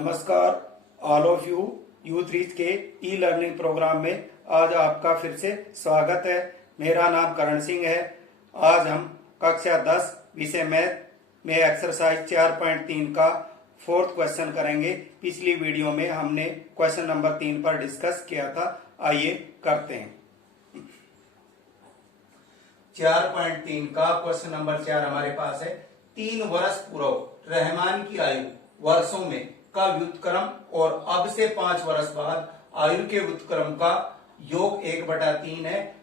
नमस्कार all of you youth reach के e learning programme में आज आपका फिर से स्वागत है। मेरा नाम करण सिंह है। आज हम कक्षा 10 विषय मैथ में एक्सरसाइज 4.3 का फोर्थ क्वेश्चन करेंगे। पिछली वीडियो में हमने क्वेश्चन नंबर 3 पर डिस्कस किया था। आइए करते हैं। 4.3 का क्वेश्चन नंबर 4 हमारे पास है। 3 वर्ष पूर्व रहमान की आयु वर्षों में का व्युत्क्रम और अब से 5 वर्ष बाद आयु के व्युत्क्रम का योग 1/3 है।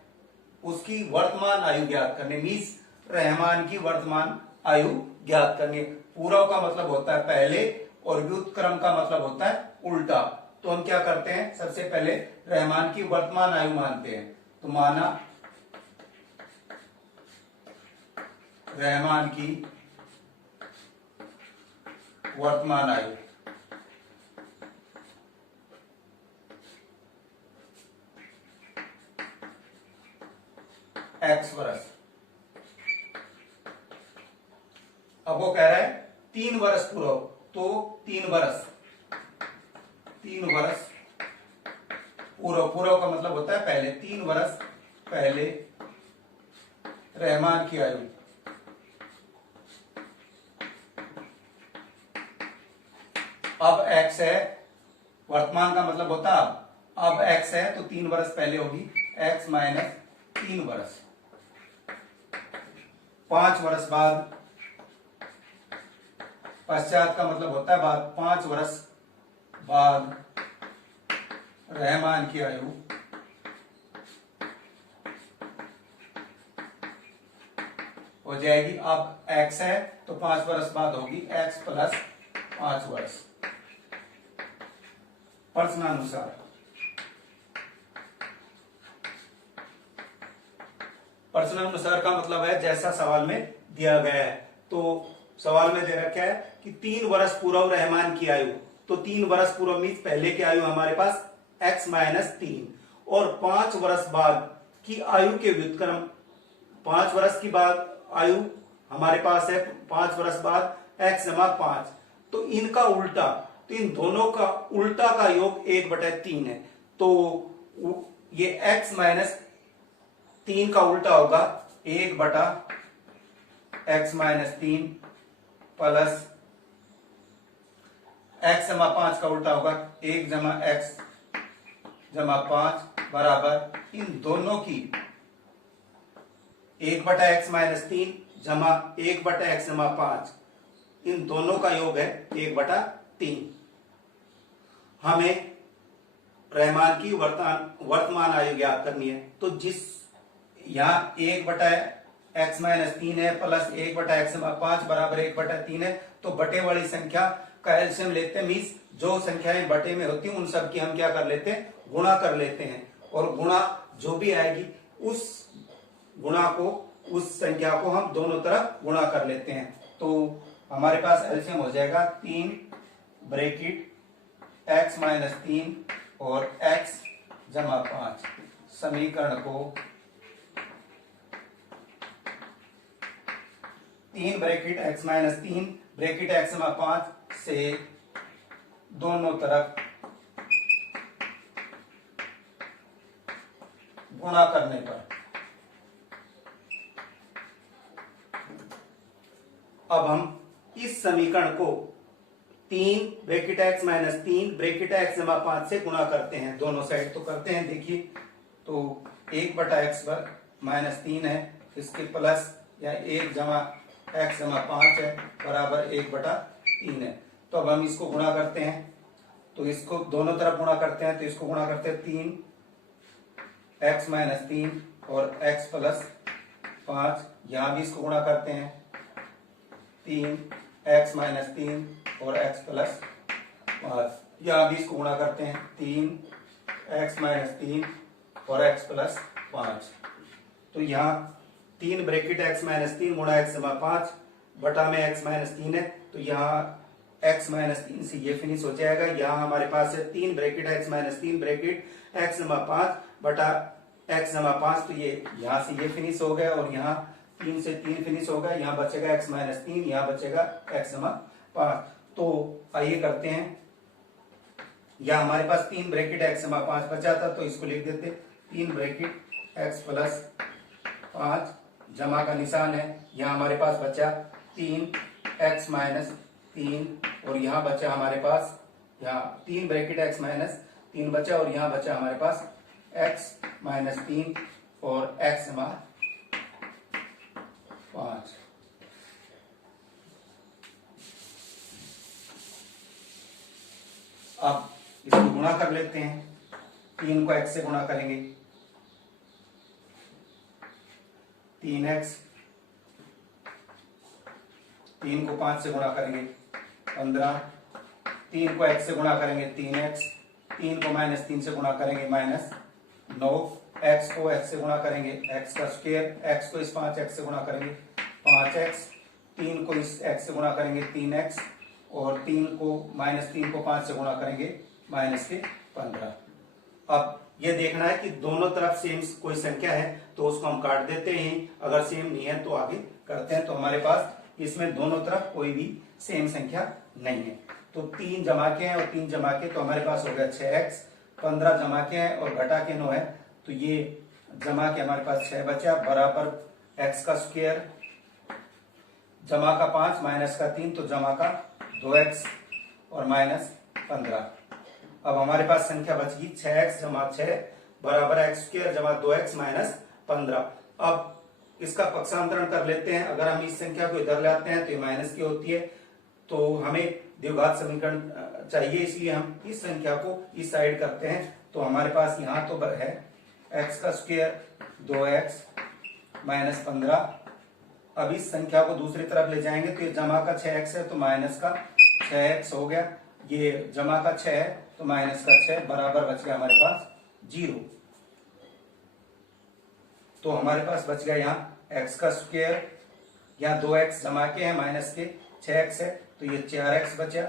उसकी वर्तमान आयु ज्ञात करने, मीन्स रहमान की वर्तमान आयु ज्ञात करनी। पूर्व का मतलब होता है पहले और व्युत्क्रम का मतलब होता है उल्टा। तो हम क्या करते हैं, सबसे पहले रहमान की वर्तमान आयु मानते हैं। तो माना रहमान की वर्तमान आयु x वर्ष। अब वो कह रहा है 3 वर्ष पूर्व, तो 3 वर्ष पूर्व का मतलब होता है पहले। 3 वर्ष पहले रहमान की आयु अब x है, वर्तमान का मतलब होता है अब x है तो 3 वर्ष पहले होगी x माइनस 3 वर्ष। 5 वर्ष बाद, पश्चात का मतलब होता है बाद, 5 वर्ष बाद रहमान की आयु हो जाएगी। अब x है तो 5 वर्ष बाद होगी x प्लस 5 वर्ष। प्रश्नानुसार का मतलब है जैसा सवाल में दिया गया है। तो सवाल में दे रखा है कि 3 वर्ष पूर्व रहमान की आयु, तो 3 वर्ष पूर्व मीन्स पहले की आयु हमारे पास x माइनस 3 और 5 वर्ष बाद की आयु के व्युत्क्रम, 5 वर्ष की बाद आयु हमारे पास है 5 वर्ष बाद x जमा 5, तो इनका उल्टा, तो इन दोनों का उल्टा का योग 1/3 है। तो ये x माइनस 3 का उल्टा होगा 1/x माइनस 3 प्लस x जमा 5 का उल्टा होगा 1 जमा x जमा 5 बराबर इन दोनों की 1/x माइनस 3 जमा 1/x जमा 5, इन दोनों का योग है 1/3। हमें रहमान की वर्तमान आयु ज्ञात करनी है। तो जिस यहाँ 1/x माइनस 3 है प्लस 1/x जमा 5 बराबर 1/3 है, तो बटे वाली संख्या का एलसीएम लेते हैं। मीन्स जो संख्याएं बटे में होती हैं उन सब की हम क्या कर लेते हैं, गुणा कर लेते हैं। और गुणा जो भी आएगी उस गुणा को, उस संख्या को हम दोनों तरफ गुणा कर लेते हैं। तो हमारे पास एलसीएम हो जाएगा 3 ब्रैकेट x माइनस 3 और x जमा 5। समीकरण को 3 bracket x minus 3 bracket x जमा 5 से दोनों तरफ गुणा करने पर अब हम इस समीकरण को 3 bracket x minus 3 bracket x जमा 5 से गुणा करते हैं। दोनों साइड तो करते हैं। देखिए तो 1/x माइनस 3 है, इसके प्लस या 1 जमा x जमा 5 है बराबर 1/3 है। तो अब हम इसको गुणा करते हैं, तो इसको दोनों तरफ गुणा करते हैं। तो इसको गुणा करते हैं 3x माइनस 3 और x प्लस 5, यहां भी इसको गुणा करते हैं 3x माइनस 3 और x प्लस 5, यहां भी इसको गुणा करते हैं 3x माइनस 3 और x प्लस 5। तो यहाँ 3 ब्रैकेट x माइनस 3 गुणा x जमा 5 बटा में x माइनस 3 है, तो यहाँ x माइनस 3 से ये फिनिश हो जाएगा। यहाँ हमारे पास है 3 bracket x minus 3 bracket x जमा 5 बटा x जमा 5, तो ये यहाँ से ये फिनिश हो गया और यहाँ 3 से 3 फिनिश होगा। यहाँ बचेगा x माइनस 3, यहाँ बचेगा x जमा 5। तो आइए करते हैं या हमारे पास 3 ब्रैकेट x जमा 5 बचा था, तो इसको लिख देते 3 ब्रैकेट x प्लस 5 जमा का निशान है, यहाँ हमारे पास बचा 3 x माइनस 3 और यहाँ बचा हमारे पास, यहाँ 3 ब्रैकेट x माइनस 3 बचा और यहाँ बचा हमारे पास x माइनस 3 और x जमा 5। अब इसको गुणा कर लेते हैं, 3 को x से गुणा करेंगे 3x, 3 को 5 से गुणा करेंगे 15, 3 को x से गुणा करेंगे 3x, 3 को माइनस 3 से गुणा करेंगे माइनस 9, x को x से गुणा करेंगे x का स्क्वायर, x को इस 5x से गुणा करेंगे 5x, 3 को इस x से गुणा करेंगे 3x और 3 को माइनस 3 को 5 से गुणा करेंगे माइनस के 15। अब ये देखना है कि दोनों तरफ सेम कोई संख्या है तो उसको हम काट देते हैं, अगर सेम नहीं है तो आगे करते हैं। तो हमारे पास इसमें दोनों तरफ कोई भी सेम संख्या नहीं है, तो 3 जमा के हैं और 3 जमा के, तो हमारे पास हो गया 6x, 15 जमा के हैं और घटा के 9 है, तो ये जमा के हमारे पास 6 बचा बराबर x का स्क्वायर जमा का 5 माइनस का 3, तो जमा का 2x और माइनस 15। अब हमारे पास संख्या बच गई 6x जमा 6 बराबर x स्क्वायर जमा 2x माइनस 15। अब इसका पक्षांतरण कर लेते हैं, अगर हम इस संख्या को इधर लाते हैं तो ये माइनस की होती है, तो हमें द्विघात समीकरण चाहिए, इसलिए हम इस संख्या को इस साइड करते हैं। तो हमारे पास यहाँ तो है x का स्क्वायर 2x माइनस 15। अब इस संख्या को दूसरी तरफ ले जाएंगे तो ये जमा का 6x है तो माइनस का 6x हो गया, ये जमा का 6 है तो माइनस का 6 बराबर बच गया हमारे पास 0। तो हमारे पास बच गया यहाँ x का स्क्वायर, यहाँ 2x जमा के हैं माइनस के 6x है तो ये 4x बचा,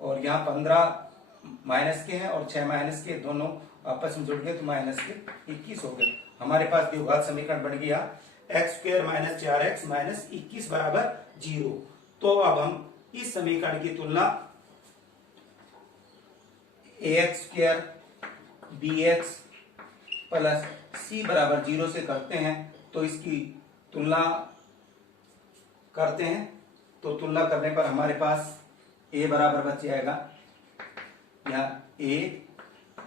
और यहाँ 15 माइनस के हैं और 6 माइनस के, दोनों आपस में जुड़ गए तो माइनस के 21 हो गए। हमारे पास द्विघात समीकरण बन गया x square minus 4x minus 21 बराबर 0। तो अब हम इस समीकरण की तुलना ax square bx plus c बराबर 0 से करते हैं, तो इसकी तुलना करते हैं, तो तुलना करने पर हमारे पास a बराबर बच जाएगा यहाँ a,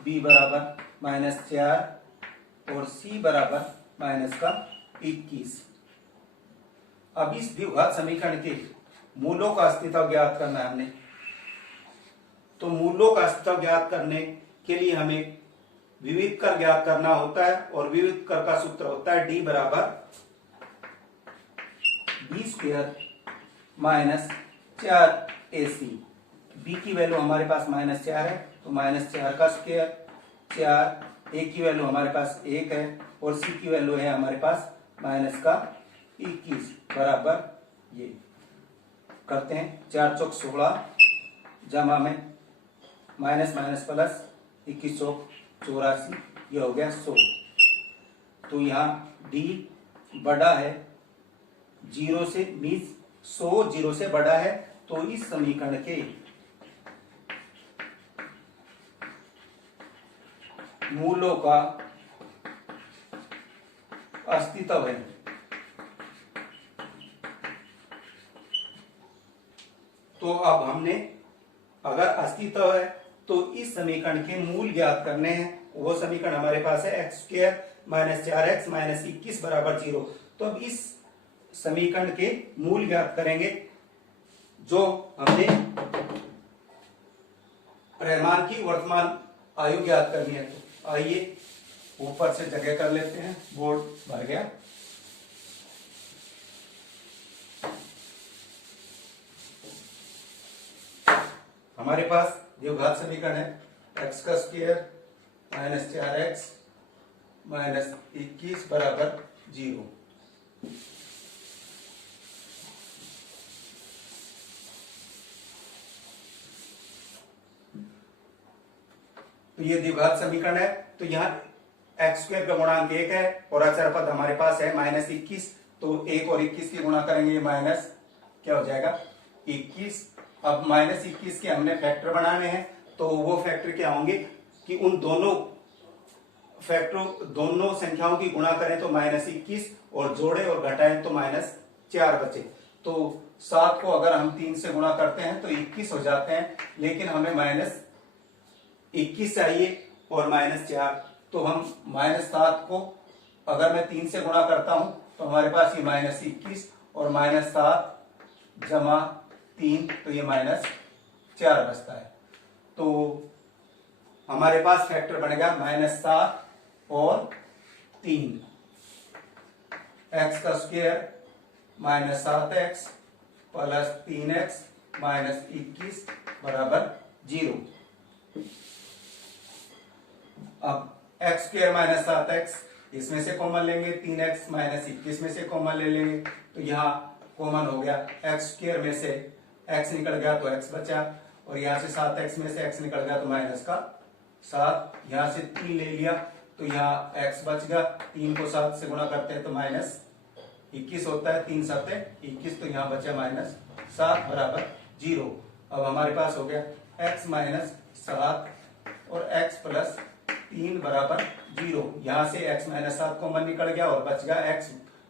b बराबर माइनस 4 और c बराबर माइनस का 21। अब इस द्विघात समीकरण के मूलों का अस्तित्व ज्ञात करना है हमने, तो मूलों का अस्तित्व ज्ञात करने के लिए हमें विविध कर ज्ञात करना होता है, और विविध कर का सूत्र होता है d बराबर b square minus 4ac। b की वैल्यू हमारे पास माइनस 4 है तो माइनस 4 का स्क्वायर 4, a की वैल्यू हमारे पास 1 है और c की वैल्यू है हमारे पास माइनस का 21 बराबर, ये करते हैं 4 चौक 16 जमा में माइनस माइनस प्लस 21 चौक 84, ये हो गया 100। तो यहाँ d बड़ा है 0 से, मीन्स 100 0 से बड़ा है, तो इस समीकरण के मूलों का अस्तित्व है। तो अब हमने अगर अस्तित्व है तो इस समीकरण के मूल ज्ञात करने हैं, वो समीकरण हमारे पास है x square minus 4x minus 21 बराबर 0। तो अब इस समीकरण के मूल ज्ञात करेंगे, जो हमने रहमान की वर्तमान आयु ज्ञात करनी है। तो आइए ऊपर से जगह कर लेते हैं, बोर्ड भर गया। हमारे पास द्विघात समीकरण है x का स्क्वायर माइनस 4x माइनस 21 बराबर 0। तो ये द्विघात समीकरण है, तो यहाँ x स्क्वायर का गुणांक 1 है और अचर पद हमारे पास है माइनस 21, तो 1 और 21 की गुणा करेंगे, माइनस क्या हो जाएगा 21। अब माइनस 21 के हमने फैक्टर बनाने हैं, तो वो फैक्टर क्या होंगे कि उन दोनों संख्याओं की गुणा करें तो -21 और जोड़े और घटाएं तो -4 बचे। तो 7 को अगर हम 3 से गुणा करते हैं तो 21 हो जाते हैं, लेकिन हमें -21 चाहिए और -4। तो हम -7 को अगर मैं 3 से गुणा करता हूं तो हमारे पास ये -21 और -7 जमा 3 तो ये -4 बचता है। तो हमारे पास फैक्टर बनेगा -7 और 3, x का स्क्वायर -7x प्लस 3x -21 बराबर 0। अब x स्क्वायर -7x इसमें से कॉमन लेंगे, 3x -21 में से कॉमन ले लेंगे, तो यहाँ कॉमन हो गया। x स्क्वायर में से x निकल गया तो x बचा, और यहाँ से 7x में से x निकल गया तो -7, यहाँ से 3 ले लिया तो यहाँ x बच गया। 3 को 7 से गुणा करते हैं तो -21 होता है, 3 7 21, तो यहाँ बचा -7 बराबर 0। अब हमारे पास हो गया x -7 और x प्लस 3 बराबर 0। यहाँ से x -7 कॉमन निकल गया और बच गया x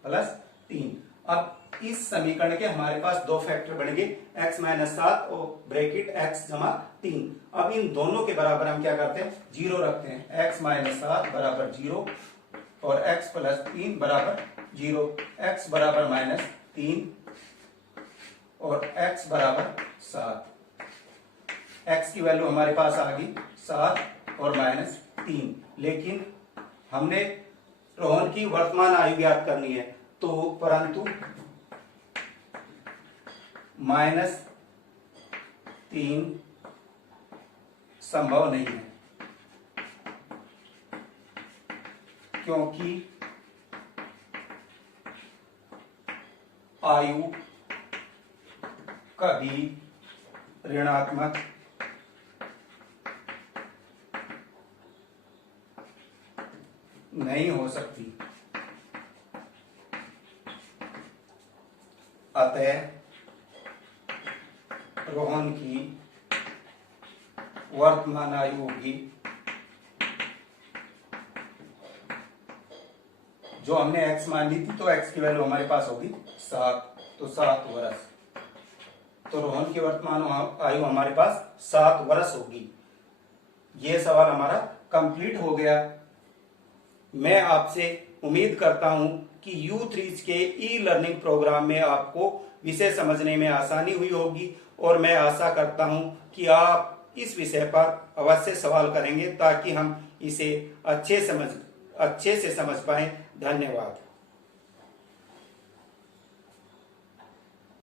प्लस 3। अब इस समीकरण के हमारे पास दो फैक्टर बनेंगे, x -7 और ब्रैकेट x जमा 3। अब इन दोनों के बराबर हम क्या करते हैं, 0 रखते हैं। x -7 बराबर 0 और x प्लस 3 बराबर 0। x बराबर -3 और x बराबर 7। x की वैल्यू हमारे पास आ गई 7 और -3, लेकिन हमने रोहन की वर्तमान आयु ज्ञात करनी है, तो परंतु -3 संभव नहीं है, क्योंकि आयु कभी ऋणात्मक नहीं हो सकती। अतः रोहन की वर्तमान आयु होगी, जो हमने x मान ली थी, तो x की वैल्यू हमारे पास होगी 7, तो 7 वर्ष। तो रोहन की वर्तमान आयु हमारे पास 7 वर्ष होगी। यह सवाल हमारा कंप्लीट हो गया। मैं आपसे उम्मीद करता हूं कि U3 के ई लर्निंग प्रोग्राम में आपको विषय समझने में आसानी हुई होगी, और मैं आशा करता हूं कि आप इस विषय पर अवश्य सवाल करेंगे ताकि हम इसे अच्छे से समझ पाएं। धन्यवाद।